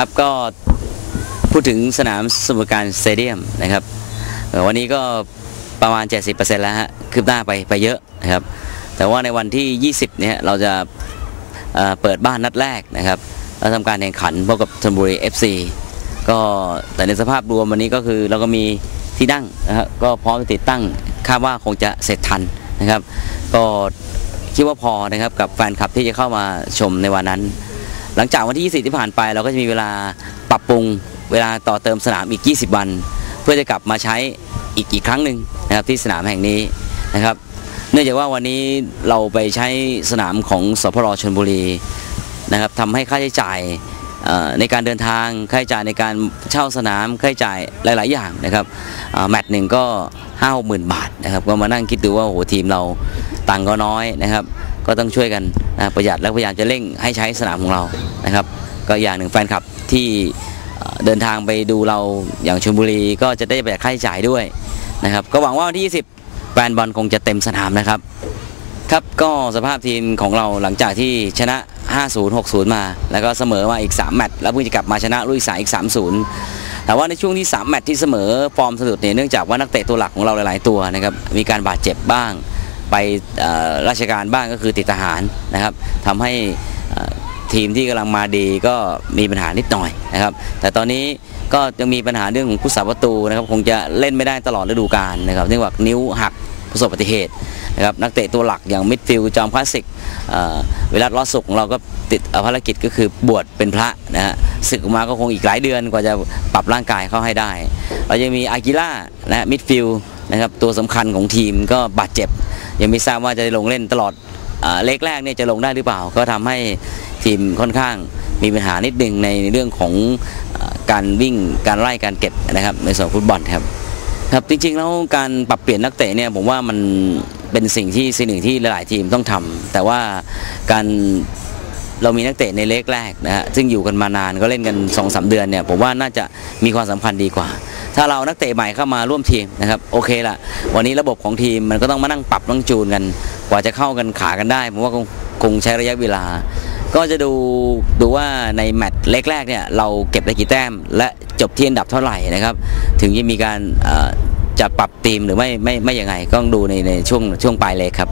ครับก็พูดถึงสนามสมุทรการสเตเดียมนะครับวันนี้ก็ประมาณ 70%แล้วฮะคืบหน้าไปไปเยอะนะครับ แต่ว่าในวันที่ 20 เนี่ยเราจะเเปิดบ้านนัดแรกนะครับแล้วทำการแข่งขันพบกับชลบุรี FC ก็แต่ในสภาพรวมวันนี้ก็คือเราก็มีที่นั่งนะครับก็พร้อมติดตั้งคาดว่าคงจะเสร็จทันนะครับ ก็คิดว่าพอนะครับกับแฟนคลับที่จะเข้ามาชมในวันนั้น หลังจากวันที่ 20 ที่ผ่านไป เราก็จะมีเวลาปรับปรุงเวลาต่อเติมสนามอีก 20 วัน เพื่อจะกลับมาใช้อีกอีกครั้งหนึ่งนะครับที่สนามแห่งนี้นะครับ เนื่องจากว่าวันนี้เราไปใช้สนามของสพรชลบุรีนะครับทำให้ค่าใช้จ่ายในการเดินทางค่าใช้จ่ายในการเช่าสนามค่าใช้จ่ายหลาย ๆ อย่างนะครับแมตช์หนึ่งก็ห้าหมื่นบาทนะครับก็มานั่งคิดดูว่าโอ้โหทีมเราตังค์ก็น้อยนะครับ ก็ต้องช่วยกันนะประหยัดและพยายามจะเร่งให้ใช้สนามของเรานะครับ ก็อย่างหนึ่งแฟนคลับที่เดินทางไปดูเราอย่างชลบุรีก็จะได้ประหยัดค่าใช้จ่ายด้วยนะครับ ก็หวังว่าวันที่ 20 แฟนบอลคงจะเต็มสนามนะครับ ครับก็สภาพทีมของเราหลังจากที่ชนะ 50 60 มา แล้วก็เสมอมาอีก 3 แมตช์แล้วเพิ่งจะกลับมาชนะลุยสายอีก 3-0แต่ว่าในช่วงที่ 3 แมตช์ที่เสมอฟอร์มสะดุดเนี่ยเนื่องจากว่านักเตะตัวหลักของเราหลาย ๆ ตัวนะครับมีการบาดเจ็บบ้าง ไปราชการบ้างก็คือติดทหารนะครับทำให้ทีมที่กำลังมาดีก็มีปัญหานิดหน่อยนะครับ แต่ตอนนี้ก็ยังมีปัญหาเรื่องของผู้สาประตูนะครับ คงจะเล่นไม่ได้ตลอดฤดูกาลนะครับเนื่องจากนิ้วหักประสบอุบัติเหตุนะครับนักเตะตัวหลักอย่างมิดฟิลด์จอมคลาสสิกเวลาล้อสุขของเราก็ติดภารกิจก็คือบวชเป็นพระนะฮะศึกมาก็คงอีกหลายเดือนกว่าจะปรับร่างกายเข้าให้ได้ เรายังมีอากิล่านะฮะมิดฟิลด์นะครับตัวสำคัญของทีมก็บาดเจ็บ ยังไม่ทราบว่าจะได้ลงเล่นตลอดเออเล็กแรกเนี่ยจะลงได้หรือเปล่า ก็ทำให้ทีมค่อนข้างมีปัญหานิดหนึ่งในเรื่องของอการวิ่งการไล่การเก็บนะครับในส่วนฟุตบอลครับครับจริงๆแล้วการปรับเปลี่ยนนักเตะเนี่ยผมว่ามันเป็นสิ่งที่สิ่งหนึ่งที่หลายๆทีมต้องทำแต่ว่าการ เรามีนักเตะในเล็กแรกนะฮะซึ่งอยู่กันมานานก็เล่นกัน2อสเดือนเนี่ยผมว่าน่าจะมีความสำคัญดีกว่า ถ้าเรานักเตะใหม่เข้ามาร่วมทีมนะครับโอเคละวันนี้ระบบของทีมมันก็ต้องมานั่งปรับต้องจูนกัน กว่าจะเข้ากันขากันได้ผมว่าคงคงใช้ระยะเวลา ก็จะดูดูว่าในแมตช์เล็กแรกเนี่ยเราเก็บได้กี่แต้ม และจบที่อันดับเท่าไหร่นะครับ ถึงจะมีการจะปรับทีมหรือไม่ไม่ไม่ยังไงก็ต้องดูในในช่วงช่วงปลายเล็กครับ